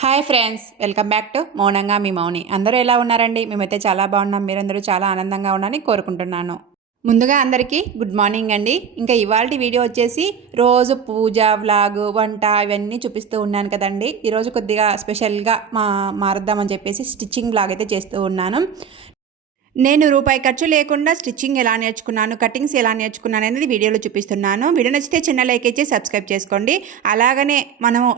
Hi friends, welcome back to మౌనంగా మీ మౌని. అందరూ ఎలా ఉన్నారండి? మేమైతే చాలా బాగున్నాం. మీరందరూ చాలా ఆనందంగా ఉన్నారని కోరుకుంటున్నాను. ముందుగా అందరికీ గుడ్ మార్నింగ్ అండి. ఇంకా ఇవాల్టి వీడియో వచ్చేసి రోజు పూజ, వ్లాగు, వంట ఇవన్నీ చూపిస్తూ ఉన్నాను కదండి. ఈరోజు కొద్దిగా స్పెషల్గా మారుద్దామని చెప్పేసి స్టిచ్చింగ్ వ్లాగ్ అయితే చేస్తూ ఉన్నాను. నేను రూపాయి ఖర్చు లేకుండా స్టిచ్చింగ్ ఎలా నేర్చుకున్నాను, కటింగ్స్ ఎలా నేర్చుకున్నాను అనేది వీడియోలో చూపిస్తున్నాను. వీడియో నచ్చితే చిన్న లైక్ ఇచ్చి సబ్స్క్రైబ్ చేసుకోండి. అలాగనే మనము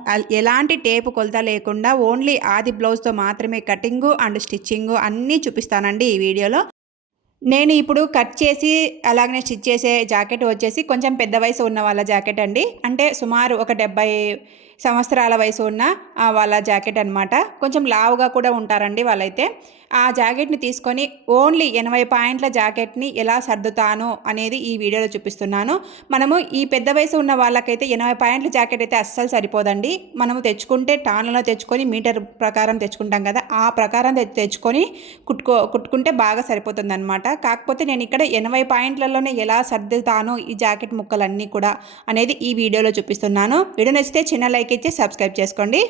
ఎలాంటి టేపు కొలత లేకుండా ఓన్లీ ఆది బ్లౌజ్తో మాత్రమే కటింగు అండ్ స్టిచ్చింగు అన్నీ చూపిస్తానండి ఈ వీడియోలో. నేను ఇప్పుడు కట్ చేసి అలాగనే స్టిచ్ చేసే జాకెట్ వచ్చేసి కొంచెం పెద్ద వయసు ఉన్న వాళ్ళ జాకెట్ అండి. అంటే సుమారు ఒక 70 సంవత్సరాల వయసు ఉన్న వాళ్ళ జాకెట్ అనమాట. కొంచెం లావుగా కూడా ఉంటారండి వాళ్ళైతే. ఆ జాకెట్ని తీసుకొని ఓన్లీ 80 పాయింట్ల జాకెట్ని ఎలా సర్దుతాను అనేది ఈ వీడియోలో చూపిస్తున్నాను. మనము ఈ పెద్ద వయసు ఉన్న వాళ్ళకైతే 80 పాయింట్ల జాకెట్ అయితే అస్సలు సరిపోదండి. మనము తెచ్చుకుంటే టాన్లలో తెచ్చుకొని మీటర్ ప్రకారం తెచ్చుకుంటాం కదా, ఆ ప్రకారం తెచ్చుకొని కుట్టుకుంటే బాగా సరిపోతుంది అనమాట. కాకపోతే నేను ఇక్కడ 80 పాయింట్లలోనే ఎలా సర్దుతాను ఈ జాకెట్ ముక్కలన్నీ కూడా అనేది ఈ వీడియోలో చూపిస్తున్నాను. వీడియో నచ్చితే చిన్న లైక్ ఇచ్చి సబ్స్క్రైబ్ చేసుకోండి.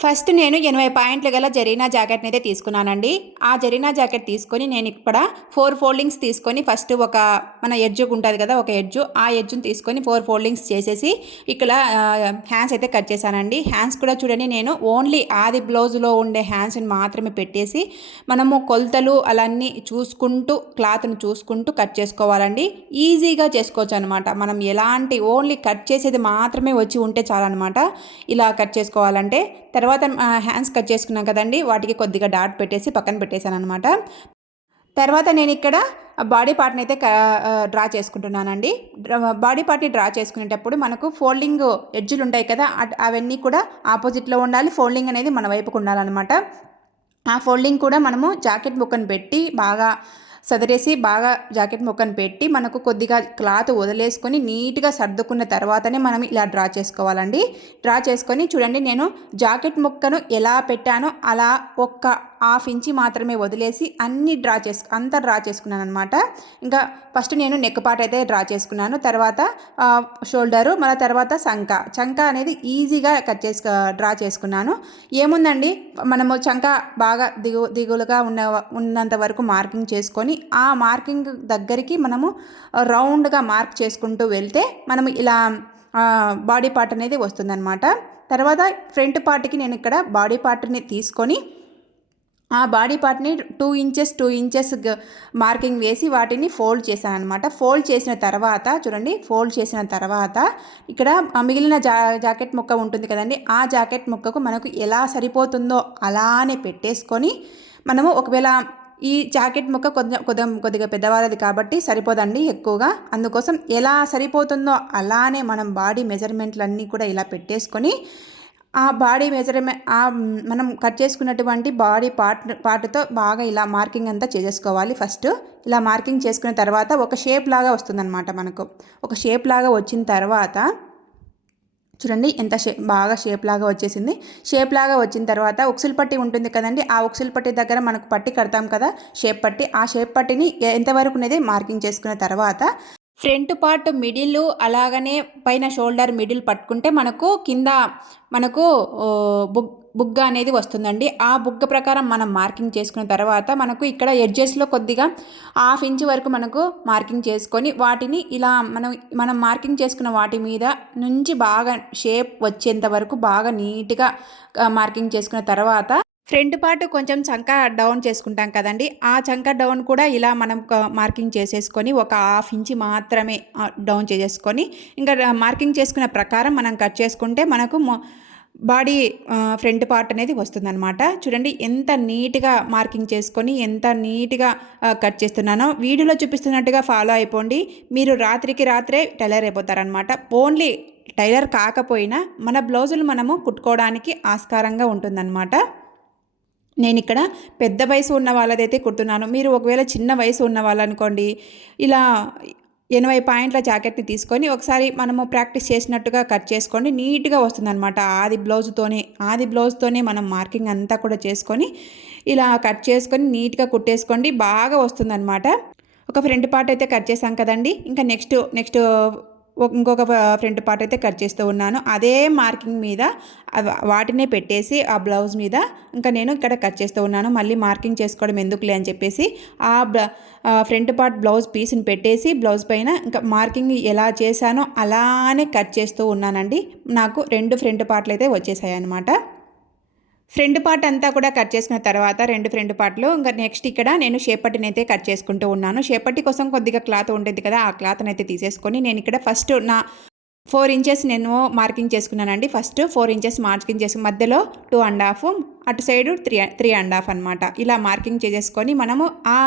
ఫస్ట్ నేను 80 పాయింట్లు గల జరీనా జాకెట్ని అయితే తీసుకున్నానండి. ఆ జరీనా జాకెట్ తీసుకొని నేను ఇక్కడ 4 ఫోల్డింగ్స్ తీసుకొని ఫస్ట్ ఒక మన ఎడ్జ్ ఉంటుంది కదా, ఒక ఎడ్జ్, ఆ ఎడ్జ్ని తీసుకొని 4 ఫోల్డింగ్స్ చేసేసి ఇక్కడ హ్యాండ్స్ అయితే కట్ చేశానండి. హ్యాండ్స్ కూడా చూడండి, నేను ఓన్లీ ఆది బ్లౌజ్లో ఉండే హ్యాండ్స్ని మాత్రమే పెట్టేసి మనము కొలతలు అలాన్నీ చూసుకుంటూ క్లాత్ను చూసుకుంటూ కట్ చేసుకోవాలండి. ఈజీగా చేసుకోవచ్చు అనమాట. మనం ఎలాంటి ఓన్లీ కట్ చేసేది మాత్రమే వచ్చి ఉంటే చాలన్నమాట. ఇలా కట్ చేసుకోవాలంటే తర్వాత హ్యాండ్స్ కట్ చేసుకున్నాం కదండి, వాటికి కొద్దిగా డాట్ పెట్టేసి పక్కన పెట్టేశాను అనమాట. తర్వాత నేను ఇక్కడ బాడీ పార్ట్ని అయితే డ్రా చేసుకుంటున్నానండి. బాడీ పార్ట్ని డ్రా చేసుకునేటప్పుడు మనకు ఫోల్డింగ్ ఎడ్జులు ఉంటాయి కదా, అవన్నీ కూడా ఆపోజిట్లో ఉండాలి. ఫోల్డింగ్ అనేది మన వైపుకు ఉండాలన్నమాట. ఆ ఫోల్డింగ్ కూడా మనము జాకెట్ ముక్కను పెట్టి బాగా సదిరేసి బాగా జాకెట్ ముక్కను పెట్టి మనకు కొద్దిగా క్లాత్ వదిలేసుకొని నీట్గా సర్దుకున్న తర్వాతనే మనం ఇలా డ్రా చేసుకోవాలండి. డ్రా చేసుకొని చూడండి, నేను జాకెట్ ముక్కను ఎలా పెట్టానో అలా ఒక్క హాఫ్ ఇంచి మాత్రమే వదిలేసి అంతా డ్రా చేసుకున్నాను అనమాట. ఇంకా ఫస్ట్ నేను నెక్ పార్ట్ అయితే డ్రా చేసుకున్నాను. తర్వాత షోల్డరు, మళ్ళీ తర్వాత చంక అనేది ఈజీగా డ్రా చేసుకున్నాను. ఏముందండి, మనము చంక బాగా దిగులుగా ఉన్నంత వరకు మార్కింగ్ చేసుకొని ఆ మార్కింగ్ దగ్గరికి మనము రౌండ్గా మార్క్ చేసుకుంటూ వెళ్తే మనము ఇలా బాడీ పార్ట్ అనేది వస్తుందన్నమాట. తర్వాత ఫ్రంట్ పార్ట్కి నేను ఇక్కడ బాడీ పార్ట్ని తీసుకొని ఆ బాడీ పార్ట్ని 2 ఇంచెస్ మార్కింగ్ వేసి వాటిని ఫోల్డ్ చేశాను అనమాట. ఫోల్డ్ చేసిన తర్వాత చూడండి, ఫోల్డ్ చేసిన తర్వాత ఇక్కడ మిగిలిన జాకెట్ ముక్క ఉంటుంది కదండి, ఆ జాకెట్ ముక్కకు మనకు ఎలా సరిపోతుందో అలానే పెట్టేసుకొని మనము ఒకవేళ ఈ జాకెట్ ముక్క కొద్దిగా పెద్దవాళ్ళది కాబట్టి సరిపోదండి ఎక్కువగా. అందుకోసం ఎలా సరిపోతుందో అలానే మనం బాడీ మెజర్మెంట్లన్నీ కూడా ఇలా పెట్టేసుకొని ఆ బాడీ మెజర్మెంట్ మనం కట్ చేసుకున్నటువంటి బాడీ పార్ట్తో బాగా ఇలా మార్కింగ్ అంతా చేసేసుకోవాలి. ఫస్ట్ ఇలా మార్కింగ్ చేసుకున్న తర్వాత ఒక షేప్ లాగా వస్తుందన్నమాట. మనకు ఒక షేప్ లాగా వచ్చిన తర్వాత చూడండి ఎంత బాగా షేప్ లాగా వచ్చేసింది. షేప్ లాగా వచ్చిన తర్వాత ఉక్సులు పట్టి ఉంటుంది కదండి, ఆ ఉక్సులు పట్టి దగ్గర మనకు పట్టి కడతాం కదా షేప్ పట్టి, ఆ షేప్ పట్టిని ఎంతవరకు అనేది మార్కింగ్ చేసుకున్న తర్వాత ఫ్రంట్ పార్ట్ మిడిల్ అలాగనే పైన షోల్డర్ మిడిల్ పట్టుకుంటే మనకు బుగ్గ అనేది వస్తుందండి. ఆ బుగ్గ ప్రకారం మనం మార్కింగ్ చేసుకున్న తర్వాత మనకు ఇక్కడ ఎడ్జెస్లో కొద్దిగా హాఫ్ ఇంచ్ వరకు మనకు మార్కింగ్ చేసుకొని వాటిని ఇలా మనం మార్కింగ్ చేసుకున్న వాటి మీద నుంచి బాగా షేప్ వచ్చేంత వరకు బాగా నీట్గా మార్కింగ్ చేసుకున్న తర్వాత ఫ్రంట్ పార్ట్ కొంచెం చంక డౌన్ చేసుకుంటాం కదండి, ఆ చంక డౌన్ కూడా ఇలా మనం మార్కింగ్ చేసేసుకొని ఒక హాఫ్ ఇంచి మాత్రమే డౌన్ చేసేసుకొని ఇంకా మార్కింగ్ చేసుకున్న ప్రకారం మనం కట్ చేసుకుంటే మనకు బాడీ ఫ్రంట్ పార్ట్ అనేది వస్తుందన్నమాట. చూడండి ఎంత నీట్గా మార్కింగ్ చేసుకొని ఎంత నీట్గా కట్ చేస్తున్నానో. వీడియోలో చూపిస్తున్నట్టుగా ఫాలో అయిపోండి. మీరు రాత్రికి రాత్రే టైలర్ అయిపోతారనమాట. ఓన్లీ టైలర్ కాకపోయినా మన బ్లౌజులు మనము కుట్టుకోవడానికి ఆస్కారంగా ఉంటుందన్నమాట. నేను ఇక్కడ పెద్ద వయసు ఉన్న వాళ్ళదైతే కుడుతున్నాను. మీరు ఒకవేళ చిన్న వయసు ఉన్న వాళ్ళనుకోండి, ఇలా 80 పాయింట్ల జాకెట్ని తీసుకొని ఒకసారి మనము ప్రాక్టీస్ చేసినట్టుగా కట్ చేసుకోండి, నీట్గా వస్తుందన్నమాట. ఆది బ్లౌజ్తోనే మనం మార్కింగ్ అంతా కూడా చేసుకొని ఇలా కట్ చేసుకొని నీట్గా కుట్టేసుకోండి, బాగా వస్తుందన్నమాట. ఒక ఫ్రంట్ పార్ట్ అయితే కట్ చేసాం కదండి. ఇంకా నెక్స్ట్ ఇంకొక ఫ్రంట్ పార్ట్ అయితే కట్ చేస్తూ ఉన్నాను. అదే మార్కింగ్ మీద వాటినే పెట్టేసి ఆ బ్లౌజ్ మీద ఇంకా నేను ఇక్కడ కట్ చేస్తూ ఉన్నాను. మళ్ళీ మార్కింగ్ చేసుకోవడం ఎందుకులే అని చెప్పేసి ఫ్రంట్ పార్ట్ బ్లౌజ్ పీస్ని పెట్టేసి బ్లౌజ్ పైన ఇంకా మార్కింగ్ ఎలా చేశానో అలానే కట్ చేస్తూ ఉన్నానండి. నాకు 2 ఫ్రంట్ పార్ట్లు అయితే వచ్చేసాయి అన్నమాట. ఫ్రంట్ పార్ట్ అంతా కూడా కట్ చేసుకున్న తర్వాత 2 ఫ్రంట్ పార్ట్లు ఇంకా నెక్స్ట్ ఇక్కడ నేను షేప్ పట్టీని అయితే కట్ చేసుకుంటూ ఉన్నాను. షేప్ పట్టీ కోసం కొద్దిగా క్లాత్ ఉంటుంది కదా, ఆ క్లాత్ని అయితే తీసేసుకొని నేను ఇక్కడ ఫస్ట్ నా 4 ఇంచెస్ నేను మార్కింగ్ చేసుకున్నానండి. ఫస్ట్ 4 ఇంచెస్ మార్కింగ్ చేసి మధ్యలో 2.5 అటు సైడు 3.5 అనమాట. ఇలా మార్కింగ్ చేసేసుకొని మనము ఆ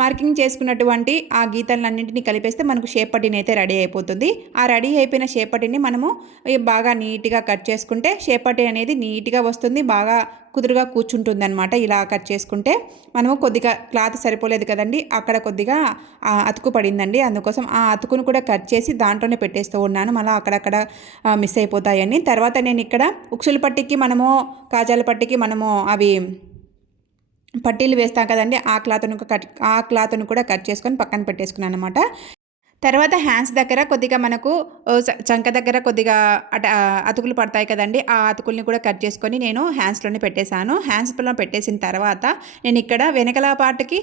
మార్కింగ్ చేసుకున్నటువంటి ఆ గీతలన్నింటినీ కలిపేస్తే మనకు షేప్ పట్టీని అయితే రెడీ అయిపోతుంది. ఆ రెడీ అయిపోయిన షేప్ పట్టీని మనము బాగా నీట్గా కట్ చేసుకుంటే షేప్ పట్టీ అనేది నీట్గా వస్తుంది, బాగా కుదురుగా కూర్చుంటుంది అనమాట. ఇలా కట్ చేసుకుంటే మనము కొద్దిగా క్లాత్ సరిపోలేదు కదండి, అక్కడ కొద్దిగా అతుకు పడిందండి. అందుకోసం ఆ అతుకును కూడా కట్ చేసి దాంట్లోనే పెట్టేస్తూ ఉన్నాను, మళ్ళీ అక్కడక్కడ మిస్ అయిపోతాయని. తర్వాత నేను ఇక్కడ ఉక్సుల పట్టీకి మనము కాజాల పట్టీకి మనము అవి పట్టీలు వేస్తాం కదండి, ఆ క్లాత్ను కూడా కట్ చేసుకొని పక్కన పెట్టేసుకున్నాను అనమాట. తర్వాత హ్యాండ్స్ దగ్గర కొద్దిగా మనకు చంక దగ్గర కొద్దిగా అతుకులు పడతాయి కదండి, ఆ అతుకుల్ని కూడా కట్ చేసుకొని నేను హ్యాండ్స్లోనే పెట్టేశాను. హ్యాండ్స్లో పెట్టేసిన తర్వాత నేను ఇక్కడ వెనకల పార్ట్కి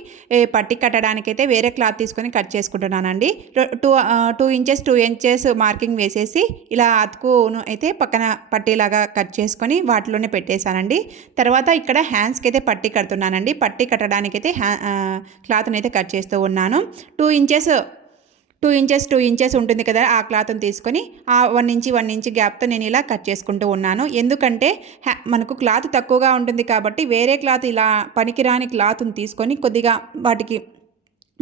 పట్టి కట్టడానికైతే వేరే క్లాత్ తీసుకొని కట్ చేసుకుంటున్నానండి. 2 ఇంచెస్ మార్కింగ్ వేసేసి ఇలా అతుకును అయితే పక్కన పట్టీలాగా కట్ చేసుకొని వాటిలోనే పెట్టేశానండి. తర్వాత ఇక్కడ హ్యాండ్స్కి అయితే పట్టి కడుతున్నానండి. పట్టి కట్టడానికైతే క్లాత్ని అయితే కట్ చేస్తూ ఉన్నాను. 2 ఇంచెస్ ఉంటుంది కదా, ఆ క్లాత్ని తీసుకొని ఆ 1 ఇంచ్ గ్యాప్తో నేను ఇలా కట్ చేసుకుంటూ ఉన్నాను. ఎందుకంటే మనకు క్లాత్ తక్కువగా ఉంటుంది కాబట్టి వేరే క్లాత్ ఇలా పనికిరాని క్లాత్ని తీసుకొని కొద్దిగా వాటికి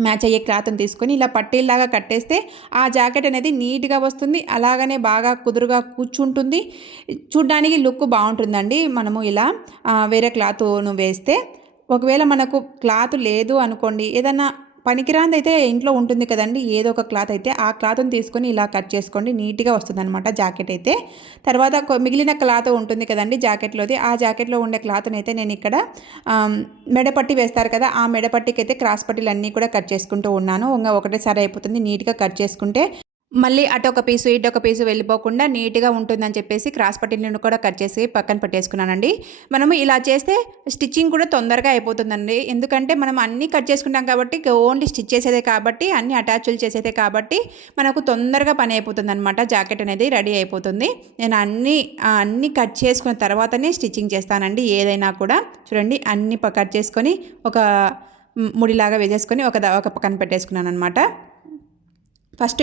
మ్యాచ్ అయ్యే క్లాత్ని తీసుకొని ఇలా పట్టీలాగా కట్టేస్తే ఆ జాకెట్ అనేది నీట్గా వస్తుంది, అలాగనే బాగా కుదురుగా కూర్చుంటుంది, చూడ్డానికి లుక్ బాగుంటుందండి. మనము ఇలా వేరే క్లాత్ను వేస్తే ఒకవేళ మనకు క్లాత్ లేదు అనుకోండి, ఏదన్నా పనికిరాంది అయితే ఇంట్లో ఉంటుంది కదండి, ఏదో ఒక క్లాత్ అయితే ఆ క్లాత్ని తీసుకొని ఇలా కట్ చేసుకోండి, నీట్గా వస్తుంది అనమాట జాకెట్ అయితే. తర్వాత మిగిలిన క్లాత్ ఉంటుంది కదండి జాకెట్లోది, ఆ జాకెట్లో ఉండే క్లాత్ని అయితే నేను ఇక్కడ మెడపట్టి వేస్తారు కదా, ఆ మెడపట్టికి అయితే క్రాస్ పట్టీలు అన్నీ కూడా కట్ చేసుకుంటూ ఉన్నాను. ఇంకా ఒకటేసారి అయిపోతుంది, నీట్గా కట్ చేసుకుంటే మళ్ళీ అటొక పీసు ఇటొక పీసు వెళ్ళిపోకుండా నీట్గా ఉంటుందని చెప్పేసి క్రాస్ పట్టీలను కూడా కట్ చేసి పక్కన పెట్టేసుకున్నానండి. మనము ఇలా చేస్తే స్టిచ్చింగ్ కూడా తొందరగా అయిపోతుందండి, ఎందుకంటే మనం అన్నీ కట్ చేసుకుంటాం కాబట్టి ఓన్లీ స్టిచ్ చేసేదే కాబట్టి అన్ని అటాచ్లు చేసేదే కాబట్టి మనకు తొందరగా పని అయిపోతుంది అనమాట. జాకెట్ అనేది రెడీ అయిపోతుంది. నేను అన్నీ కట్ చేసుకున్న తర్వాతనే స్టిచ్చింగ్ చేస్తానండి ఏదైనా కూడా. చూడండి అన్నీ కట్ చేసుకొని ఒక ముడిలాగా వేసేసుకొని ఒక పక్కన పెట్టేసుకున్నాను అనమాట. ఫస్ట్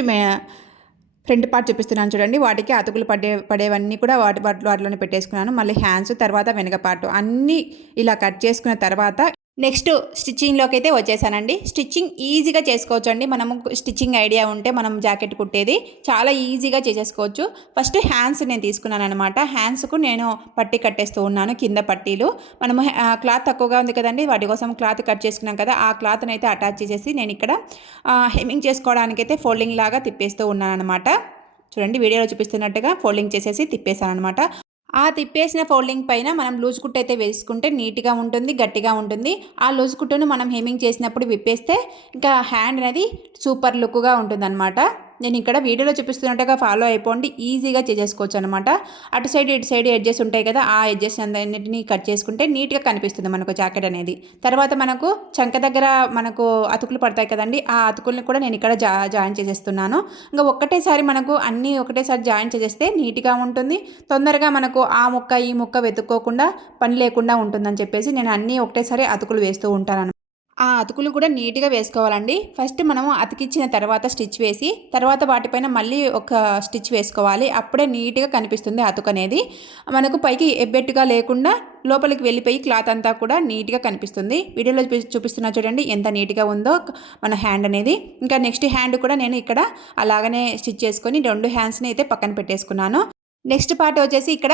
ఫ్రంట్ పార్ట్ చూపిస్తున్నాను చూడండి, వాటికి అతుకులు పడేవన్నీ కూడా వాటిలోనే పెట్టేసుకున్నాను. మళ్ళీ హ్యాండ్స్, తర్వాత వెనక పార్ట్ అన్నీ ఇలా కట్ చేసుకున్న తర్వాత నెక్స్ట్ స్టిచ్చింగ్లోకి అయితే వచ్చేసానండి. స్టిచ్చింగ్ ఈజీగా చేసుకోవచ్చు అండి, మనము స్టిచ్చింగ్ ఐడియా ఉంటే మనం జాకెట్ కుట్టేది చాలా ఈజీగా చేసేసుకోవచ్చు. ఫస్ట్ హ్యాండ్స్ నేను తీసుకున్నాను అనమాట. హ్యాండ్స్కు నేను పట్టీ కట్టేస్తూ ఉన్నాను, కింద పట్టీలు. మనము క్లాత్ తక్కువగా ఉంది కదండి, వాటి కోసం క్లాత్ కట్ చేసుకున్నాం కదా, ఆ క్లాత్ని అయితే అటాచ్ చేసేసి నేను ఇక్కడ హెమ్మింగ్ చేసుకోవడానికైతే ఫోల్డింగ్ లాగా తిప్పేస్తూ ఉన్నాను అనమాట. చూడండి వీడియోలో చూపిస్తున్నట్టుగా ఫోల్డింగ్ చేసేసి తిప్పేసాను అనమాట. ఆ తిప్పేసిన ఫోల్డింగ్ పైన మనం లూజ్ కుట్టు అయితే వేసుకుంటే నీట్గా ఉంటుంది, గట్టిగా ఉంటుంది. ఆ లూజ్ కుట్టును మనం హెమ్మింగ్ చేసినప్పుడు విప్పేస్తే ఇంకా హ్యాండ్ అనేది సూపర్ లుక్గా ఉంటుందన్నమాట. నేను ఇక్కడ వీడియోలో చూపిస్తున్నట్టుగా ఫాలో అయిపోండి, ఈజీగా చేసేసుకోవచ్చు అనమాట. అటు సైడ్ ఇటు సైడ్ ఎడ్జెస్ ఉంటాయి కదా, ఆ ఎడ్జెస్ అన్నిటిని కట్ చేసుకుంటే నీట్గా కనిపిస్తుంది మనకు జాకెట్ అనేది. తర్వాత మనకు చంక దగ్గర మనకు అతుకులు పడతాయి కదండి, ఆ అతుకుల్ని కూడా నేను ఇక్కడ జాయిన్ చేసేస్తున్నాను. ఇంకా ఒక్కటేసారి మనకు అన్నీ ఒకటేసారి జాయిన్ చేసేస్తే నీట్గా ఉంటుంది, తొందరగా మనకు ఆ ముక్క ఈ ముక్క వెతుక్కోకుండా పని లేకుండా ఉంటుందని చెప్పేసి నేను అన్నీ ఒకటేసారి అతుకులు వేస్తూ ఉంటాను. ఆ అతుకులు కూడా నీట్గా వేసుకోవాలండి. ఫస్ట్ మనము అతికిచ్చిన తర్వాత స్టిచ్ వేసి తర్వాత వాటిపైన మళ్ళీ ఒక స్టిచ్ వేసుకోవాలి, అప్పుడే నీట్గా కనిపిస్తుంది అతుకు అనేది. మనకు పైకి ఎబ్బెట్టుగా లేకుండా లోపలికి వెళ్ళిపోయి క్లాత్ అంతా కూడా నీట్గా కనిపిస్తుంది. వీడియోలో చూపిస్తున్నా చూడండి ఎంత నీట్గా ఉందో మన హ్యాండ్ అనేది. ఇంకా నెక్స్ట్ హ్యాండ్ కూడా నేను ఇక్కడ అలాగనే స్టిచ్ చేసుకొని 2 హ్యాండ్స్ని అయితే పక్కన పెట్టేసుకున్నాను. నెక్స్ట్ పార్ట్ వచ్చేసి ఇక్కడ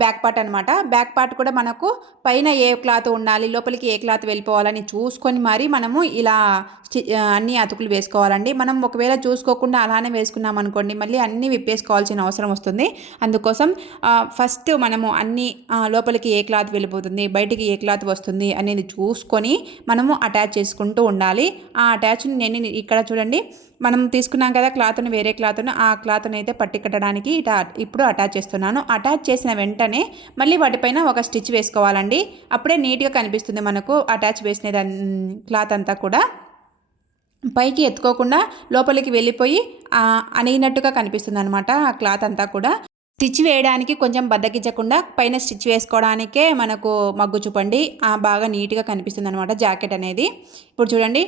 బ్యాక్ పార్ట్ అనమాట. బ్యాక్ పార్ట్ కూడా మనకు పైన ఏ క్లాత్ ఉండాలి, లోపలికి ఏ క్లాత్ వెళ్ళిపోవాలని చూసుకొని మరి మనము ఇలా అన్ని అతుకులు వేసుకోవాలండి. మనం ఒకవేళ చూసుకోకుండా అలానే వేసుకున్నాం అనుకోండి మళ్ళీ అన్నీ విప్పేసుకోవాల్సిన అవసరం వస్తుంది. అందుకోసం ఫస్ట్ మనము అన్ని లోపలికి ఏ క్లాత్ వెళ్ళిపోతుంది, బయటికి ఏ క్లాత్ వస్తుంది అనేది చూసుకొని మనము అటాచ్ చేసుకుంటూ ఉండాలి. ఆ అటాచ్ని నేను ఇక్కడ చూడండి, మనం తీసుకున్నాం కదా క్లాత్ని, వేరే క్లాత్ను, ఆ క్లాత్ని అయితే పట్టి కట్టడానికి ఇప్పుడు అటాచ్ చేస్తున్నాను. అటాచ్ చేసిన వెంటనే మళ్ళీ వాటిపైన ఒక స్టిచ్ వేసుకోవాలండి. అప్పుడే నీట్గా కనిపిస్తుంది మనకు అటాచ్ వేసిన క్లాత్ అంతా కూడా పైకి ఎత్తుకోకుండా లోపలికి వెళ్ళిపోయి అణిగినట్టుగా కనిపిస్తుంది అనమాట ఆ క్లాత్ అంతా కూడా. స్టిచ్ వేయడానికి కొంచెం బద్దకించకుండా పైన స్టిచ్ వేసుకోవడానికే మనకు మగ్గు చూపండి బాగా నీట్గా కనిపిస్తుంది అనమాట జాకెట్ అనేది. ఇప్పుడు చూడండి,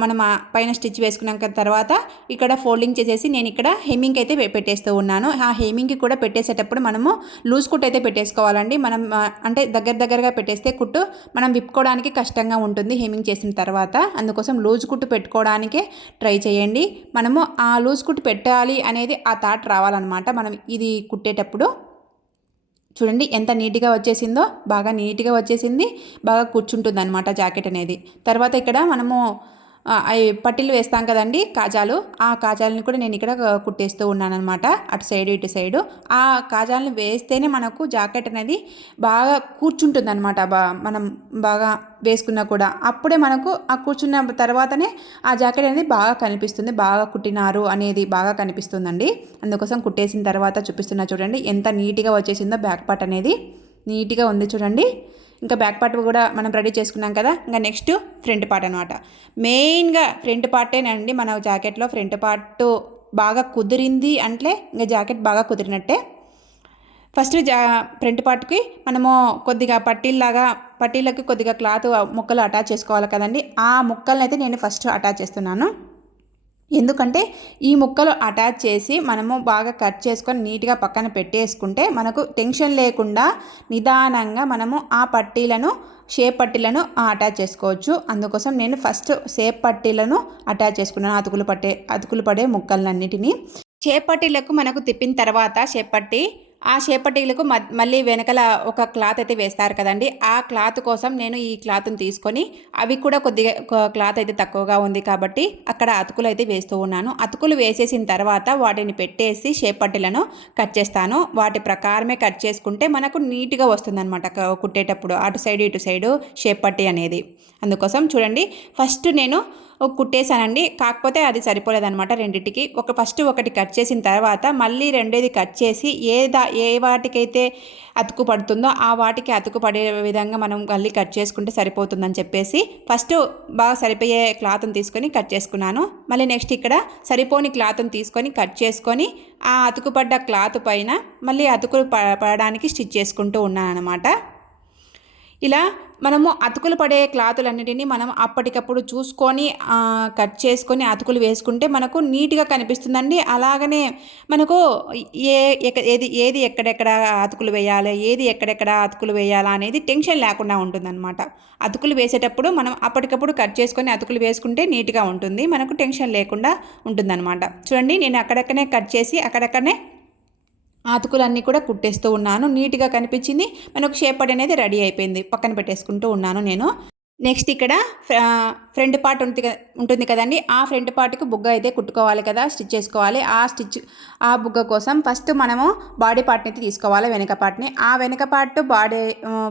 మనం పైన స్టిచ్ వేసుకున్నాక తర్వాత ఇక్కడ ఫోల్డింగ్ చేసేసి నేను ఇక్కడ హెమ్మింగ్ అయితే పెట్టేస్తూ ఉన్నాను. ఆ హెమ్మింగ్కి కూడా పెట్టేసేటప్పుడు మనము లూజ్ కుట్ అయితే పెట్టేసుకోవాలండి. మనం అంటే దగ్గరగా పెట్టేస్తే కుట్టు మనం విప్పుకోవడానికి కష్టంగా ఉంటుంది హెమ్మింగ్ చేసిన తర్వాత. అందుకోసం లూజ్ కుట్టు పెట్టుకోవడానికే ట్రై చేయండి. మనము ఆ లూజ్ కుట్టు పెట్టాలి అనేది ఆ థాట్ రావాలన్నమాట మనం ఇది కుట్టేటప్పుడు. చూడండి ఎంత నీట్గా వచ్చేసిందో, బాగా నీట్గా వచ్చేసింది, బాగా కూర్చుంటుంది అనమాట జాకెట్ అనేది. తర్వాత ఇక్కడ మనము అవి పట్టీలు వేస్తాం కదండి కాజాలు, ఆ కాజాలని కూడా నేను ఇక్కడ కుట్టేస్తూ ఉన్నాను అనమాట. అటు సైడు ఇటు సైడు ఆ కాజాలను వేస్తేనే మనకు జాకెట్ అనేది బాగా కూర్చుంటుంది అనమాట. మనం బాగా వేసుకున్నా కూడా అప్పుడే మనకు ఆ కూర్చున్న తర్వాతనే ఆ జాకెట్ అనేది బాగా కనిపిస్తుంది, బాగా కుట్టినారు అనేది బాగా కనిపిస్తుందండి. అందుకోసం కుట్టేసిన తర్వాత చూపిస్తున్నా చూడండి ఎంత నీట్గా వచ్చేసిందో బ్యాక్ పార్ట్ అనేది. నీట్గా ఉంది చూడండి. ఇంకా బ్యాక్ పార్ట్ కూడా మనం రెడీ చేసుకున్నాం కదా. ఇంకా నెక్స్ట్ ఫ్రంట్ పార్ట్ అనమాట. మెయిన్గా ఫ్రంట్ పార్టేనండి మన జాకెట్లో. ఫ్రంట్ పార్ట్ బాగా కుదిరింది అంటే ఇంకా జాకెట్ బాగా కుదిరినట్టే. ఫస్ట్ ఫ్రంట్ పార్ట్కి మనము కొద్దిగా పట్టీలకి కొద్దిగా క్లాత్ ముక్కలు అటాచ్ చేసుకోవాలి కదండి. ఆ ముక్కలను అయితే నేను ఫస్ట్ అటాచ్ చేస్తున్నాను. ఎందుకంటే ఈ ముక్కలు అటాచ్ చేసి మనము బాగా కట్ చేసుకొని నీట్గా పక్కన పెట్టేసుకుంటే మనకు టెన్షన్ లేకుండా నిదానంగా మనము ఆ పట్టీలను షేప్ పట్టీలను అటాచ్ చేసుకోవచ్చు. అందుకోసం నేను ఫస్ట్ షేప్ పట్టీలను అటాచ్ చేసుకున్నాను, అతుకులు పడే ముక్కలన్నిటినీ. షేప్ పట్టీలకు మనకు తిప్పిన తర్వాత ఆ షేప్ పట్టీలకు మళ్ళీ వెనకల ఒక క్లాత్ అయితే వేస్తారు కదండి. ఆ క్లాత్ కోసం నేను ఈ క్లాత్ని తీసుకొని, అవి కూడా కొద్దిగా క్లాత్ అయితే తక్కువగా ఉంది కాబట్టి అక్కడ అతుకులు అయితే వేస్తూ ఉన్నాను. అతుకులు వేసేసిన తర్వాత వాటిని పెట్టేసి షేప్ పట్టీలను కట్ చేస్తాను. వాటి ప్రకారమే కట్ చేసుకుంటే మనకు నీట్గా వస్తుందన్నమాట కుట్టేటప్పుడు, అటు సైడు ఇటు సైడు షేప్ పట్టీ అనేది. అందుకోసం చూడండి, ఫస్ట్ నేను కుట్టేశానండి. కాకపోతే అది సరిపోలేదనమాట రెండింటికి. ఫస్ట్ ఒకటి కట్ చేసిన తర్వాత మళ్ళీ రెండోది కట్ చేసి ఏ వాటికైతే అతుకు పడుతుందో ఆ వాటికి అతుకు పడే విధంగా మనం మళ్ళీ కట్ చేసుకుంటే సరిపోతుందని చెప్పేసి ఫస్ట్ బాగా సరిపోయే క్లాత్ని తీసుకొని కట్ చేసుకున్నాను. మళ్ళీ నెక్స్ట్ ఇక్కడ సరిపోని క్లాత్ని తీసుకొని కట్ చేసుకొని ఆ అతుకు పడ్డ క్లాత్ పైన మళ్ళీ అతుకులు పడడానికి స్టిచ్ చేసుకుంటూ ఉన్నాను అనమాట. ఇలా మనము అతుకులు పడే క్లాతులన్నిటినీ మనం అప్పటికప్పుడు చూసుకొని కట్ చేసుకొని అతుకులు వేసుకుంటే మనకు నీట్గా కనిపిస్తుందండి. అలాగనే మనకు ఏది ఎక్కడెక్కడ అతుకులు వేయాలి, ఏది ఎక్కడెక్కడ అతుకులు వేయాలా అనేది టెన్షన్ లేకుండా ఉంటుందన్నమాట. అతుకులు వేసేటప్పుడు మనం అప్పటికప్పుడు కట్ చేసుకొని అతుకులు వేసుకుంటే నీట్గా ఉంటుంది, మనకు టెన్షన్ లేకుండా ఉంటుందన్నమాట. చూడండి, నేను అక్కడక్కడనే కట్ చేసి అక్కడక్కడనే అతుకులన్నీ కూడా కుట్టేస్తూ ఉన్నాను. నీట్గా కనిపించింది, మనకు షేప్ పట్టీ అనేది రెడీ అయిపోయింది. పక్కన పెట్టేసుకుంటూ ఉన్నాను నేను. నెక్స్ట్ ఇక్కడ ఫ్రంట్ పార్ట్ ఉంటుంది కదండి. ఆ ఫ్రంట్ పార్ట్కి బుగ్గ అయితే కుట్టుకోవాలి కదా, స్టిచ్ చేసుకోవాలి. ఆ బుగ్గ కోసం ఫస్ట్ మనము బాడీ పార్ట్ని అయితే తీసుకోవాలి, వెనక పార్ట్ని. ఆ వెనక పార్ట్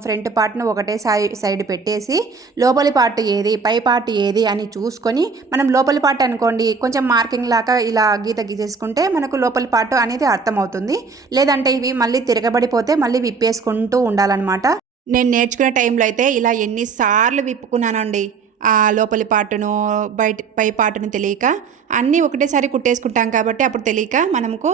ఫ్రంట్ పార్ట్ను ఒకటే సైడ్ పెట్టేసి లోపలి పార్ట్ ఏది, పై పార్ట్ ఏది అని చూసుకొని, మనం లోపలి పార్ట్ అనుకోండి కొంచెం మార్కింగ్ లాగా ఇలా గీసేసుకుంటే మనకు లోపలి పార్ట్ అనేది అర్థమవుతుంది. లేదంటే ఇవి మళ్ళీ తిరగబడిపోతే మళ్ళీ విప్పేసుకుంటూ ఉండాలన్నమాట. నేను నేర్చుకునే టైంలో అయితే ఇలా ఎన్నిసార్లు విప్పుకున్నానండి. ఆ లోపలి పార్టును పై పార్టును తెలియక అన్నీ ఒకటేసారి కుట్టేసుకుంటాం కాబట్టి అప్పుడు తెలియక మనకు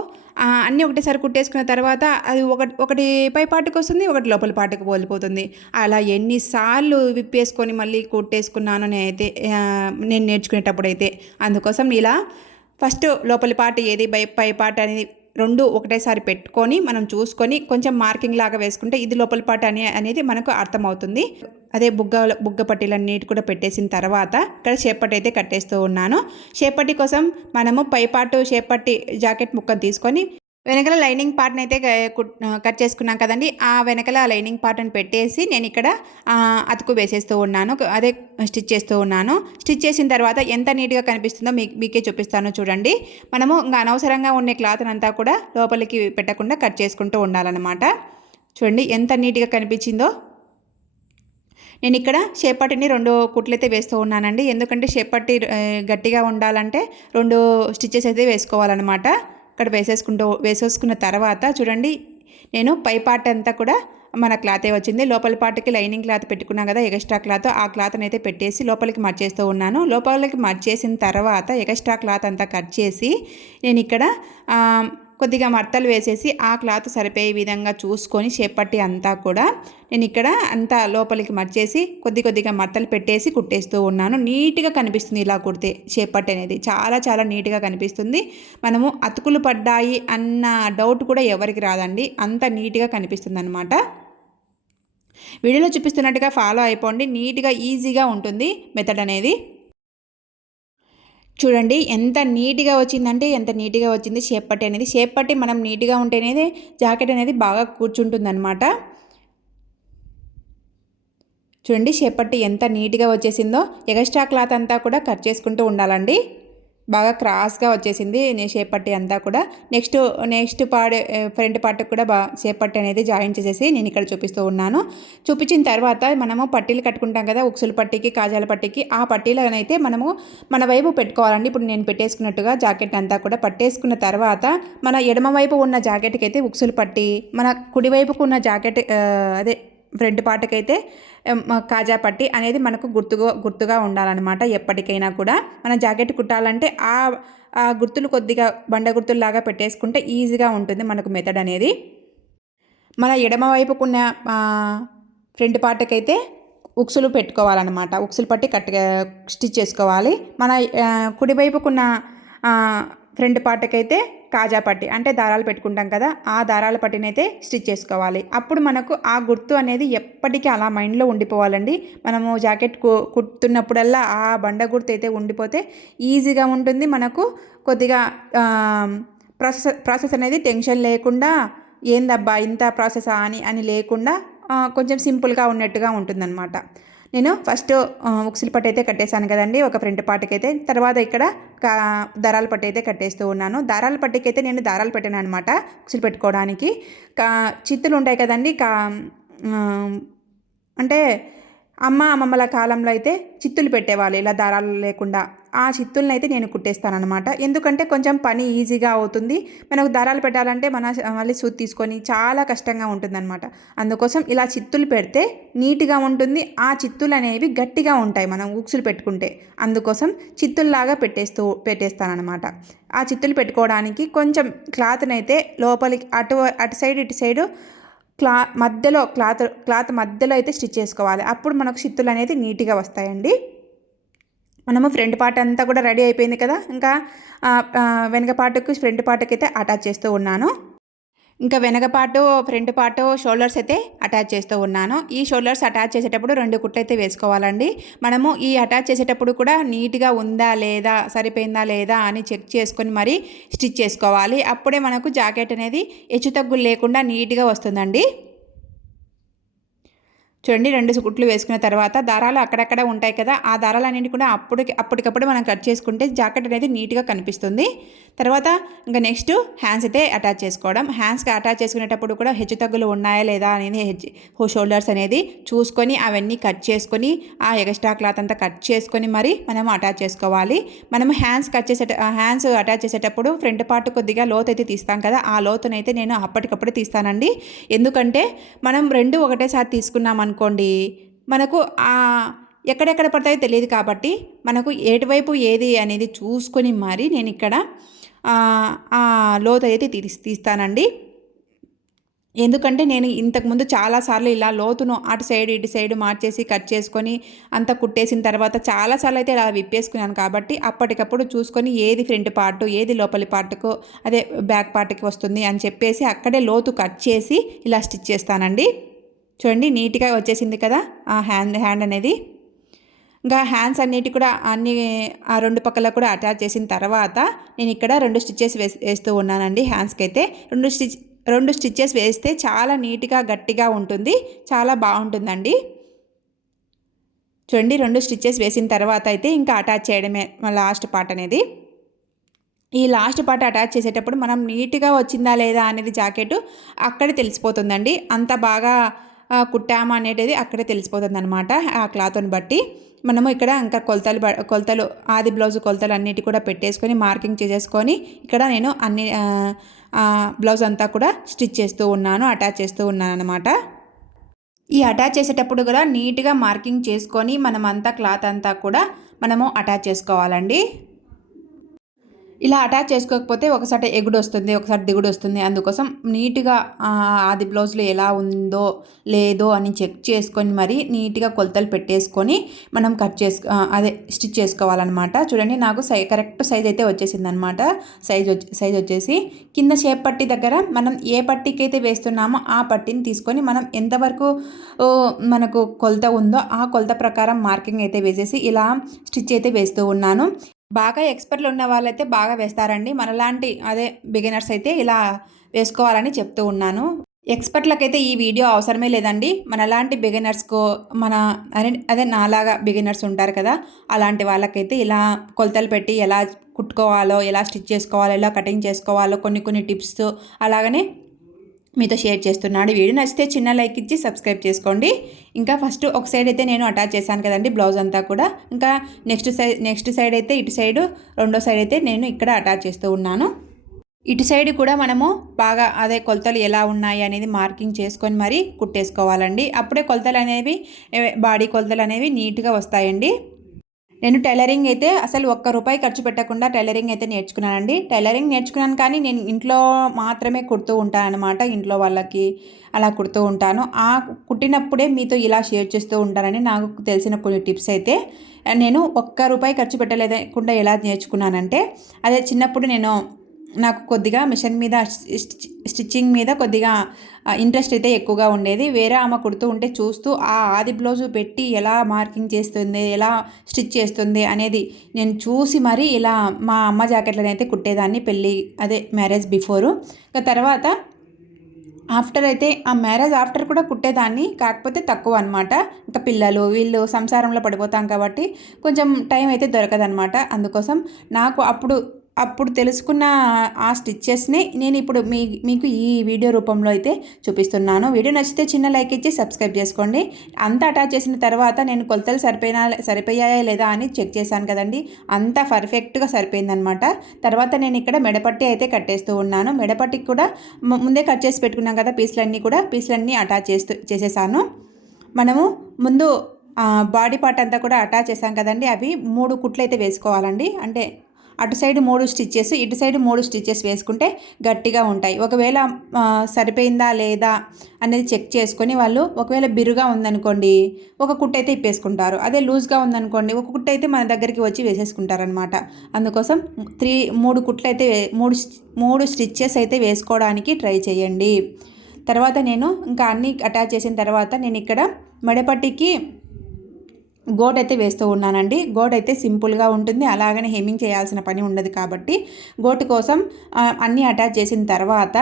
అన్నీ ఒకటేసారి కుట్టేసుకున్న తర్వాత అది ఒకటి పై పార్టుకు వస్తుంది, ఒకటి లోపలి పార్టుకు వెళ్ళిపోతుంది. అలా ఎన్నిసార్లు విప్పేసుకొని మళ్ళీ కుట్టేసుకున్నాను నేను నేర్చుకునేటప్పుడు అయితే. అందుకోసం ఇలా ఫస్ట్ లోపలి పార్ట్ ఏది, పై పార్ట్ అనేది రెండు ఒకటేసారి పెట్టుకొని మనం చూసుకొని కొంచెం మార్కింగ్ లాగా వేసుకుంటే ఇది లోపల పార్ట్ అనేది మనకు అర్థమవుతుంది. అదే బుగ్గ పట్టీలన్నిటి కూడా పెట్టేసిన తర్వాత ఇక్కడ షేప్ పట్టీ అయితే కట్టేస్తూ ఉన్నాను. షేప్ పట్టీ కోసం మనము పై పార్ట్ షేప్ పట్టీ జాకెట్ ముక్కను తీసుకొని వెనకాల లైనింగ్ పార్ట్ని అయితే కట్ చేసుకున్నాం కదండి. ఆ వెనకాల లైనింగ్ పార్ట్ని పెట్టేసి నేను ఇక్కడ అతుకు వేసేస్తూ ఉన్నాను, అదే స్టిచ్ చేస్తూ ఉన్నాను. స్టిచ్ చేసిన తర్వాత ఎంత నీట్గా కనిపిస్తుందో మీకే చూపిస్తాను చూడండి. మనము ఇంకా అనవసరంగా ఉండే క్లాత్ని అంతా కూడా లోపలికి పెట్టకుండా కట్ చేసుకుంటూ ఉండాలన్నమాట. చూడండి ఎంత నీట్గా కనిపించిందో. నేను ఇక్కడ షేప్ పట్టిని 2 కుట్లయితే వేస్తూ ఉన్నానండి. ఎందుకంటే షేప్ పట్టి గట్టిగా ఉండాలంటే 2 స్టిచెస్ అయితే వేసుకోవాలన్నమాట. ఇక్కడ వేసేసుకున్న తర్వాత చూడండి, నేను పై పార్ట్ అంతా కూడా మన క్లాతే వచ్చింది. లోపల పార్ట్కి లైనింగ్ క్లాత్ పెట్టుకున్నాం కదా, ఎక్స్ట్రా క్లాత్, ఆ క్లాత్ని అయితే పెట్టేసి లోపలికి మర్చేస్తూ ఉన్నాను. లోపలికి మర్చేసిన తర్వాత ఎక్స్ట్రా క్లాత్ అంతా కట్ చేసి నేను ఇక్కడ కొద్దిగా మడతలు వేసేసి ఆ క్లాత్ సరిపోయే విధంగా చూసుకొని షేప్ పట్టి అంతా కూడా నేను ఇక్కడ అంతా లోపలికి మర్చేసి కొద్దిగా మడతలు పెట్టేసి కుట్టేస్తూ ఉన్నాను. నీట్గా కనిపిస్తుంది ఇలా కుడితే షేప్ పట్టి అనేది చాలా చాలా నీట్గా కనిపిస్తుంది. మనము అతుకులు పడ్డాయి అన్న డౌట్ కూడా ఎవరికి రాదండి, అంత నీట్గా కనిపిస్తుంది అనమాట. వీడియోలో చూపిస్తున్నట్టుగా ఫాలో అయిపోండి, నీట్గా ఈజీగా ఉంటుంది మెథడ్ అనేది. చూడండి ఎంత నీట్గా వచ్చిందంటే ఎంత నీట్గా వచ్చింది షేప్ పట్టి అనేది. షేప్ పట్టి మనం నీట్గా ఉంటేనే జాకెట్ అనేది బాగా కూర్చుంటుందన్నమాట. చూడండి షేప్ పట్టి ఎంత నీట్గా వచ్చేసిందో. ఎక్స్ట్రా క్లాత్ అంతా కూడా కట్ చేసుకుంటూ ఉండాలండి. బాగా క్రాస్గా వచ్చేసింది షేప్ పట్టి అంతా కూడా. నెక్స్ట్ ఫ్రంట్ పార్ట్కి కూడా షేప్ పట్టి అనేది జాయిన్ చేసేసి నేను ఇక్కడ చూపిస్తూ ఉన్నాను. చూపించిన తర్వాత మనము పట్టీలు కట్టుకుంటాం కదా, ఉక్సుల పట్టీకి కాజాల పట్టీకి, ఆ పట్టీలనైతే మనము మన వైపు పెట్టుకోవాలండి. ఇప్పుడు నేను పెట్టేసుకున్నట్టుగా జాకెట్ అంతా కూడా పట్టేసుకున్న తర్వాత మన ఎడమ వైపు ఉన్న జాకెట్కి అయితే ఉక్సుల పట్టి, మన కుడివైపుకు ఉన్న జాకెట్ అదే ఫ్రంట్ పార్ట్కైతే కాజా పట్టి అనేది మనకు గుర్తుగా ఉండాలన్నమాట. ఎప్పటికైనా కూడా మన జాకెట్ కుట్టాలంటే ఆ గుర్తులు కొద్దిగా బండ గుర్తుల్లాగా పెట్టేసుకుంటే ఈజీగా ఉంటుంది మనకు మెథడ్ అనేది. మన ఎడమ వైపుకున్న ఫ్రంట్ పార్ట్కైతే ఉక్సులు పెట్టుకోవాలన్నమాట. ఉక్సులు పట్టి స్టిచ్ చేసుకోవాలి. మన కుడివైపుకున్న ఫ్రంట్ పార్ట్కైతే కాజా పట్టి అంటే దారాలు పెట్టుకుంటాం కదా, ఆ దారాల పట్టిని అయితే స్టిచ్ చేసుకోవాలి. అప్పుడు మనకు ఆ గుర్తు అనేది ఎప్పటికీ అలా మైండ్లో ఉండిపోవాలండి. మనము జాకెట్ కుడుతున్నప్పుడల్లా ఆ బండ గుర్తు అయితే ఉండిపోతే ఈజీగా ఉంటుంది. మనకు కొద్దిగా ప్రాసెస్ అనేది టెన్షన్ లేకుండా, ఏందబ్బా ఇంత ప్రాసెసా అని లేకుండా కొంచెం సింపుల్గా ఉన్నట్టుగా ఉంటుందన్నమాట. నేను ఫస్ట్ ఉక్సుల పట్టు అయితే కట్టేశాను కదండి ఒక ఫ్రంట్ పార్ట్కి అయితే. తర్వాత ఇక్కడ దారాల పట్టు అయితే కట్టేస్తూ ఉన్నాను. దారాల పట్టికి అయితే నేను దారాలు పెట్టాను అనమాట ఉక్సులు పెట్టుకోవడానికి. చిత్తులు ఉంటాయి కదండి, అంటే అమ్మమ్మల కాలంలో అయితే చిత్తులు పెట్టేవాళ్ళు ఇలా దారాలు లేకుండా. ఆ చిత్తులను అయితే నేను కుట్టేస్తానమాట. ఎందుకంటే కొంచెం పని ఈజీగా అవుతుంది. మనకు దారాలు పెట్టాలంటే మళ్ళీ సూది తీసుకొని చాలా కష్టంగా ఉంటుందన్నమాట. అందుకోసం ఇలా చిత్తులు పెడితే నీట్గా ఉంటుంది. ఆ చిత్తులు అనేవి గట్టిగా ఉంటాయి మనం ఉక్సులు పెట్టుకుంటే. అందుకోసం చిత్తుల్లాగా పెట్టేస్తానమాట. ఆ చిత్తులు పెట్టుకోవడానికి కొంచెం క్లాత్ని అయితే లోపలికి అటు సైడ్ ఇటు సైడు క్లాత్ మధ్యలో అయితే స్టిచ్ చేసుకోవాలి. అప్పుడు మనకు చిత్తులు అనేది నీట్గా వస్తాయండి. మనము ఫ్రంట్ పార్ట్ అంతా కూడా రెడీ అయిపోయింది కదా, ఇంకా వెనక పార్ట్కి ఫ్రంట్ పార్ట్కి అయితే అటాచ్ చేస్తూ ఉన్నాను. ఇంకా వెనక పార్టు ఫ్రంట్ పార్టు షోల్డర్స్ అయితే అటాచ్ చేస్తూ ఉన్నాను. ఈ షోల్డర్స్ అటాచ్ చేసేటప్పుడు 2 కుట్లు అయితే వేసుకోవాలండి. మనము ఈ అటాచ్ చేసేటప్పుడు కూడా నీట్గా ఉందా లేదా, సరిపోయిందా లేదా అని చెక్ చేసుకొని మరి స్టిచ్ చేసుకోవాలి. అప్పుడే మనకు జాకెట్ అనేది హెచ్చుతగ్గులు లేకుండా నీట్గా వస్తుందండి. చూడండి 2 కుట్లు వేసుకున్న తర్వాత దారాలు అక్కడక్కడ ఉంటాయి కదా, ఆ దారాలన్నింటి కూడా అప్పటికప్పుడు మనం కట్ చేసుకుంటే జాకెట్ అనేది నీట్గా కనిపిస్తుంది. తర్వాత ఇంకా నెక్స్ట్ హ్యాండ్స్ అయితే అటాచ్ చేసుకోవడం. హ్యాండ్స్కి అటాచ్ చేసుకునేటప్పుడు కూడా హెచ్చుతగ్గులు ఉన్నాయా లేదా అనేది షోల్డర్స్ అనేది చూసుకొని అవన్నీ కట్ చేసుకొని ఆ ఎక్స్ట్రా క్లాత్ అంతా కట్ చేసుకొని మరి మనం అటాచ్ చేసుకోవాలి. మనం హ్యాండ్స్ అటాచ్ చేసేటప్పుడు ఫ్రంట్ పార్ట్ కొద్దిగా లోతు అయితే తీస్తాం కదా, ఆ లోతునైతే నేను అప్పటికప్పుడు తీస్తానండి. ఎందుకంటే మనం 2 ఒకటేసారి తీసుకున్నాం అనుకోండి, మనకు ఎక్కడెక్కడ పడతాయో తెలియదు. కాబట్టి మనకు ఎటువైపు ఏది అనేది చూసుకొని మరి నేను ఇక్కడ ఆ లోతు అయితే తీస్తానండి. ఎందుకంటే నేను ఇంతకుముందు చాలాసార్లు ఇలా లోతును అటు సైడ్ ఇటు సైడ్ మార్చేసి కట్ చేసుకొని అంతా కుట్టేసిన తర్వాత చాలాసార్లు అయితే ఇలా విప్పేసుకున్నాను. కాబట్టి అప్పటికప్పుడు చూసుకొని ఏది ఫ్రంట్ పార్ట్ ఏది లోపలి పార్ట్కు అదే బ్యాక్ పార్ట్కి వస్తుంది అని చెప్పేసి అక్కడే లోతు కట్ చేసి ఇలా స్టిచ్ చేస్తానండి. చూడండి నీట్గా వచ్చేసింది కదా ఆ హ్యాండ్ అనేది. ఇంకా హ్యాండ్స్ అన్నిటి కూడా అన్ని ఆ 2 పక్కల కూడా అటాచ్ చేసిన తర్వాత నేను ఇక్కడ 2 స్టిచ్చెస్ వేస్తూ ఉన్నానండి. హ్యాండ్స్కి అయితే 2 స్టిచ్చెస్ వేస్తే చాలా నీట్గా గట్టిగా ఉంటుంది, చాలా బాగుంటుందండి. చూడండి 2 స్టిచ్చెస్ వేసిన తర్వాత అయితే ఇంకా అటాచ్ చేయడమే లాస్ట్ పార్ట్ అనేది. ఈ లాస్ట్ పార్ట్ అటాచ్ చేసేటప్పుడు మనం నీట్గా వచ్చిందా లేదా అనేది జాకెట్ అక్కడే తెలిసిపోతుందండి. అంత బాగా కుట్టామా అనేది అక్కడే తెలిసిపోతుంది అనమాట. ఆ క్లాత్ని బట్టి మనము ఇక్కడ ఇంకా కొలతలు ఆది బ్లౌజ్ కొలతలు అన్నిటి కూడా పెట్టేసుకొని మార్కింగ్ చేసేసుకొని ఇక్కడ నేను అన్ని బ్లౌజ్ అంతా కూడా స్టిచ్ చేస్తూ ఉన్నాను, అటాచ్ చేస్తూ ఉన్నాను అనమాట. ఈ అటాచ్ చేసేటప్పుడు కూడా నీట్గా మార్కింగ్ చేసుకొని మనమంతా క్లాత్ అంతా కూడా మనము అటాచ్ చేసుకోవాలండి. ఇలా అటాచ్ చేసుకోకపోతే ఒకసారి ఎగుడు వస్తుంది, ఒకసారి దిగుడు వస్తుంది. అందుకోసం నీట్గా అది బ్లౌజ్లో ఎలా ఉందో లేదో అని చెక్ చేసుకొని మరి నీట్గా కొలతలు పెట్టేసుకొని మనం అదే స్టిచ్ చేసుకోవాలన్నమాట. చూడండి నాకు కరెక్ట్ సైజ్ అయితే వచ్చేసింది అనమాట. సైజ్ వచ్చేసి కింద షేప్ పట్టీ దగ్గర మనం ఏ పట్టీకి అయితే వేస్తున్నామో ఆ పట్టీని తీసుకొని మనం ఎంతవరకు మనకు కొలత ఉందో ఆ కొలత ప్రకారం మార్కింగ్ అయితే వేసేసి ఇలా స్టిచ్ అయితే వేస్తూ ఉన్నాను. బాగా ఎక్స్పర్ట్లు ఉన్న వాళ్ళైతే బాగా వేస్తారండి. మనలాంటి బిగినర్స్ అయితే ఇలా వేసుకోవాలని చెప్తూ ఉన్నాను. ఎక్స్పర్ట్లకైతే ఈ వీడియో అవసరమే లేదండి. మనలాంటి బిగినర్స్కో నాలాగా బిగినర్స్ ఉంటారు కదా, అలాంటి వాళ్ళకైతే ఇలా కొలతలు పెట్టి ఎలా కుట్టుకోవాలో, ఎలా స్టిచ్ చేసుకోవాలో, ఎలా కటింగ్ చేసుకోవాలో కొన్ని టిప్స్ అలాగనే మీతో షేర్ చేస్తున్నాడు. వీడియో నచ్చితే చిన్న లైక్ ఇచ్చి సబ్స్క్రైబ్ చేసుకోండి. ఇంకా ఫస్ట్ ఒక సైడ్ అయితే నేను అటాచ్ చేశాను కదండి బ్లౌజ్ అంతా కూడా. ఇంకా నెక్స్ట్ సైడ్ అయితే ఇటు సైడు, రెండో సైడ్ అయితే నేను ఇక్కడ అటాచ్ చేస్తూ ఉన్నాను. ఇటు సైడ్ కూడా మనము బాగా కొలతలు ఎలా ఉన్నాయి అనేది మార్కింగ్ చేసుకొని మరీ కుట్టేసుకోవాలండి. అప్పుడే కొలతలు అనేవి, బాడీ కొలతలు అనేవి నీట్గా వస్తాయండి. నేను టైలరింగ్ అయితే అసలు ₹1 ఖర్చు పెట్టకుండా టైలరింగ్ అయితే నేర్చుకున్నానండి. టైలరింగ్ నేర్చుకున్నాను కానీ నేను ఇంట్లో మాత్రమే కుడుతూ ఉంటాను అనమాట. ఇంట్లో వాళ్ళకి అలా కుడుతూ ఉంటాను. ఆ కుట్టినప్పుడే మీతో ఇలా షేర్ చేస్తూ ఉంటానని నాకు తెలిసిన కొన్ని టిప్స్ అయితే నేను ₹1 ఖర్చు పెట్టలేకుండా ఎలా నేర్చుకున్నానంటే, చిన్నప్పుడు నాకు కొద్దిగా మిషన్ మీద స్టిచ్చింగ్ మీద కొద్దిగా ఇంట్రెస్ట్ అయితే ఎక్కువగా ఉండేది. వేరే ఆమె కుడుతూ ఉంటే చూస్తూ ఆది బ్లౌజు పెట్టి ఎలా మార్కింగ్ చేస్తుంది, ఎలా స్టిచ్ చేస్తుంది అనేది నేను చూసి మరీ ఇలా మా అమ్మ జాకెట్లను అయితే కుట్టేదాన్ని మ్యారేజ్ బిఫోరు. తర్వాత మ్యారేజ్ ఆఫ్టర్ కూడా కుట్టేదాన్ని, కాకపోతే తక్కువ అనమాట. ఇంకా పిల్లలు వీళ్ళు సంసారంలో పడిపోతాం కాబట్టి కొంచెం టైం అయితే దొరకదనమాట. అందుకోసం నాకు అప్పుడు తెలుసుకున్న ఆ స్టిచ్చెస్ని నేను ఇప్పుడు మీకు ఈ వీడియో రూపంలో అయితే చూపిస్తున్నాను. వీడియో నచ్చితే చిన్న లైక్ ఇచ్చి సబ్స్క్రైబ్ చేసుకోండి. అంతా అటాచ్ చేసిన తర్వాత నేను కొలతలు సరిపోయాయా లేదా అని చెక్ చేశాను కదండి. అంతా పర్ఫెక్ట్గా సరిపోయిందనమాట. తర్వాత నేను ఇక్కడ మెడపట్టి అయితే కట్టేస్తూ ఉన్నాను. మెడపట్టికి కూడా ముందే కట్ చేసి పెట్టుకున్నాం కదా, పీసులన్నీ అటాచ్ చేసేసాను. మనము ముందు బాడీ పార్ట్ అంతా కూడా అటాచ్ చేసాం కదండి, అవి 3 కుట్లు అయితే వేసుకోవాలండి. అంటే అటు సైడ్ 3 స్టిచ్చెస్, ఇటు సైడ్ 3 స్టిచ్చెస్ వేసుకుంటే గట్టిగా ఉంటాయి. ఒకవేళ సరిపోయిందా లేదా అనేది చెక్ చేసుకొని వాళ్ళు ఒకవేళ బిరుగా ఉందనుకోండి ఒక కుట్టు అయితే ఇప్పేసుకుంటారు. అదే లూజ్గా ఉందనుకోండి ఒక కుట్టు అయితే మన దగ్గరికి వచ్చి వేసేసుకుంటారనమాట. అందుకోసం 3 కుట్లు అయితే 3 స్టిచ్చెస్ అయితే వేసుకోవడానికి ట్రై చేయండి. తర్వాత నేను ఇంకా అన్నీ అటాచ్ చేసిన తర్వాత నేను ఇక్కడ మెడపట్టికి గోట్ అయితే వేస్తూ ఉన్నానండి. గోట్ అయితే సింపుల్గా ఉంటుంది, అలాగనే హెమ్మింగ్ చేయాల్సిన పని ఉండదు కాబట్టి గోటు కోసం అన్నీ అటాచ్ చేసిన తర్వాత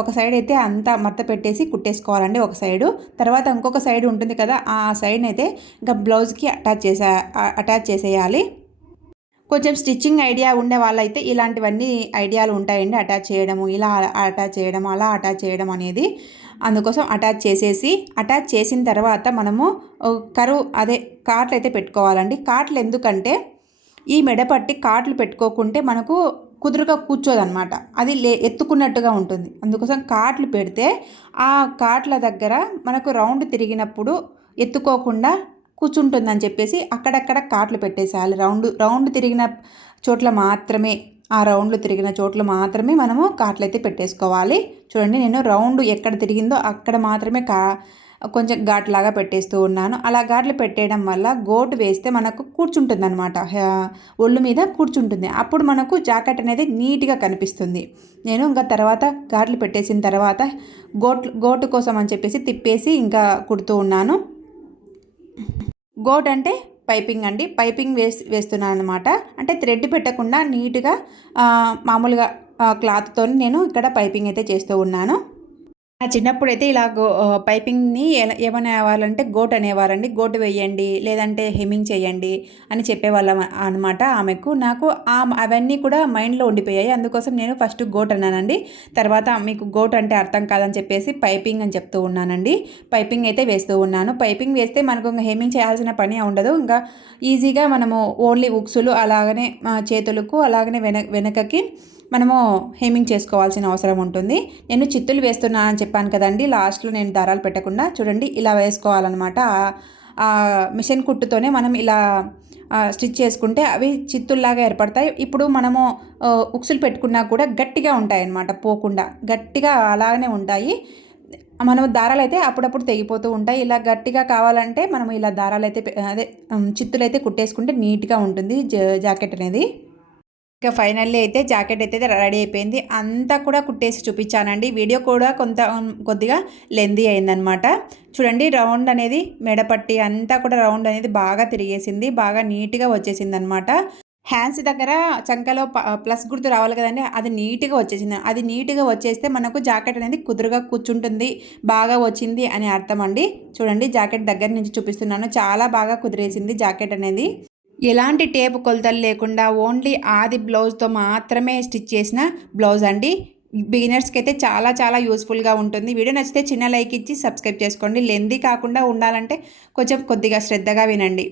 ఒక సైడ్ అయితే అంతా మడత పెట్టేసి కుట్టేసుకోవాలండి ఒక సైడు. తర్వాత ఇంకొక సైడ్ ఉంటుంది కదా, ఆ సైడ్ని అయితే ఇంకా బ్లౌజ్కి అటాచ్ చేసేయాలి. కొంచెం స్టిచ్చింగ్ ఐడియా ఉండే వాళ్ళైతే ఇలాంటివన్నీ ఐడియాలు ఉంటాయండి. అటాచ్ చేయడము, ఇలా అటాచ్ చేయడం, అలా అటాచ్ చేయడం అనేది. అందుకోసం అటాచ్ చేసిన తర్వాత మనము కాట్లు అయితే పెట్టుకోవాలండి. కాట్లు ఎందుకంటే ఈ మెడపట్టి కాట్లు పెట్టుకోకుంటే మనకు కుదురుగా కూర్చోదన్నమాట, అది ఎత్తుకున్నట్టుగా ఉంటుంది. అందుకోసం కాట్లు పెడితే ఆ కాట్ల దగ్గర మనకు రౌండ్ తిరిగినప్పుడు ఎత్తుకోకుండా కూర్చుంటుందని చెప్పేసి అక్కడక్కడ కాట్లు పెట్టేసేయాలి. రౌండ్ తిరిగిన చోట్ల మాత్రమే, ఆ రౌండ్లు తిరిగిన చోట్ల మాత్రమే మనము కాట్లు అయితే పెట్టేసుకోవాలి. చూడండి నేను రౌండ్ ఎక్కడ తిరిగిందో అక్కడ మాత్రమే కొంచెం ఘాట్లాగా పెట్టేస్తూ ఉన్నాను. అలా ఘాట్లు పెట్టేయడం వల్ల గోటు వేస్తే మనకు కూర్చుంటుంది అనమాట, ఒళ్ళు మీద కూర్చుంటుంది. అప్పుడు మనకు జాకెట్ అనేది నీట్గా కనిపిస్తుంది. నేను ఇంకా తర్వాత ఘాట్లు పెట్టేసిన తర్వాత గోటు కోసం అని చెప్పేసి తిప్పేసి ఇంకా కుడుతూ ఉన్నాను. గోట్ అంటే పైపింగ్ అండి. పైపింగ్ వేస్తున్నాను అనమాట. అంటే థ్రెడ్ పెట్టకుండా నీట్‌గా మామూలుగా క్లాత్‌తోని నేను ఇక్కడ పైపింగ్ అయితే చేస్తూ ఉన్నాను. నా చిన్నప్పుడైతే ఇలా పైపింగ్‌ని ఏమనేవాళ్ళంటే గోట్ అనేవారండి. గోటు వెయ్యండి, లేదంటే హెమ్మింగ్ చేయండి అని చెప్పేవాళ్ళం అనమాట ఆమెకు. నాకు అవన్నీ కూడా మైండ్‌లో ఉండిపోయాయి. అందుకోసం నేను ఫస్ట్ గోట్ అన్నానండి. తర్వాత మీకు గోట్ అంటే అర్థం కాదని చెప్పేసి పైపింగ్ అని చెప్తూ ఉన్నానండి. పైపింగ్ అయితే వేస్తూ ఉన్నాను. పైపింగ్ వేస్తే మనకు ఇంక హెమ్మింగ్ చేయాల్సిన పని ఉండదు. ఇంకా ఈజీగా మనము ఓన్లీ ఉక్సులు అలాగనే చేతులకు అలాగనే వెనకకి మనము హెమ్మింగ్ చేసుకోవాల్సిన అవసరం ఉంటుంది. నేను చిత్తులు వేస్తున్నా అని చెప్పాను కదండి, లాస్ట్లో నేను దారాలు పెట్టకుండా చూడండి ఇలా వేసుకోవాలన్నమాట. మిషన్ కుట్టుతోనే మనం ఇలా స్టిచ్ చేసుకుంటే అవి చిత్తుల్లాగా ఏర్పడతాయి. ఇప్పుడు మనము ఉక్సులు పెట్టుకున్నా కూడా గట్టిగా ఉంటాయి అన్నమాట, పోకుండా గట్టిగా అలాగనే ఉంటాయి. మనం దారాలు అయితే అప్పుడప్పుడు తెగిపోతూ ఉంటాయి. ఇలా గట్టిగా కావాలంటే మనం ఇలా దారాలు అయితే అదే చిత్తులు అయితే కుట్టేసుకుంటే నీట్గా ఉంటుంది జాకెట్ అనేది. ఇక ఫైనల్లీ అయితే జాకెట్ అయితే రెడీ అయిపోయింది. అంతా కూడా కుట్టేసి చూపించానండి. వీడియో కూడా కొద్దిగా లెంతీ అయిందనమాట. చూడండి రౌండ్ అనేది మెడపట్టి అంతా కూడా రౌండ్ అనేది బాగా తిరిగేసింది. బాగా నీట్‌గా వచ్చేసిందనమాట. హ్యాండ్స్ దగ్గర చంకలో ప్లస్ గుర్తు రావాలి కదండీ! అది నీట్‌గా వచ్చేసింది. అది నీట్‌గా వచ్చేస్తే మనకు జాకెట్ అనేది కుదురుగా కూర్చుంటుంది. బాగా వచ్చింది అని అర్థం అండి. చూడండి జాకెట్ దగ్గర నుంచి చూపిస్తున్నాను. చాలా బాగా కుదిరేసింది జాకెట్ అనేది. ఎలాంటి టేప్ కొలతలు లేకుండా ఓన్లీ ఆది బ్లౌజ్‌తో మాత్రమే స్టిచ్ చేసిన బ్లౌజ్ అండి. బిగినర్స్‌కి అయితే చాలా చాలా యూజ్‌ఫుల్‌గా ఉంటుంది. వీడియో నచ్చితే చిన్న లైక్ ఇచ్చి సబ్స్క్రైబ్ చేసుకోండి. లెంతీ కాకుండా ఉండాలంటే కొంచెం కొద్దిగా శ్రద్ధగా వినండి.